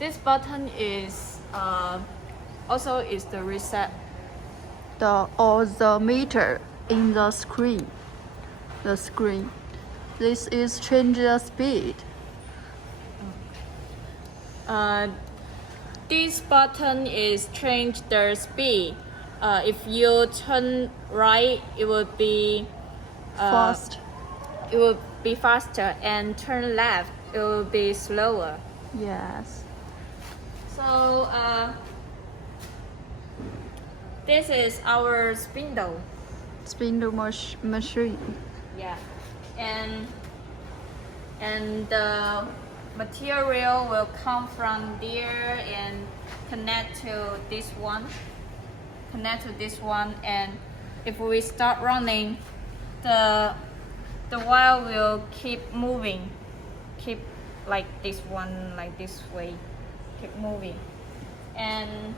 This button is also is the reset. The meter in the screen. The screen. This is change the speed. This button is change the speed. If you turn right, it will be Fast. It will be faster, and turn left, it will be slower. Yes. So this is our spindle. Spindle machine. Yeah, and the material will come from there and connect to this one. And if we start running, the wire will keep moving, keep like this one, like this way, keep moving, and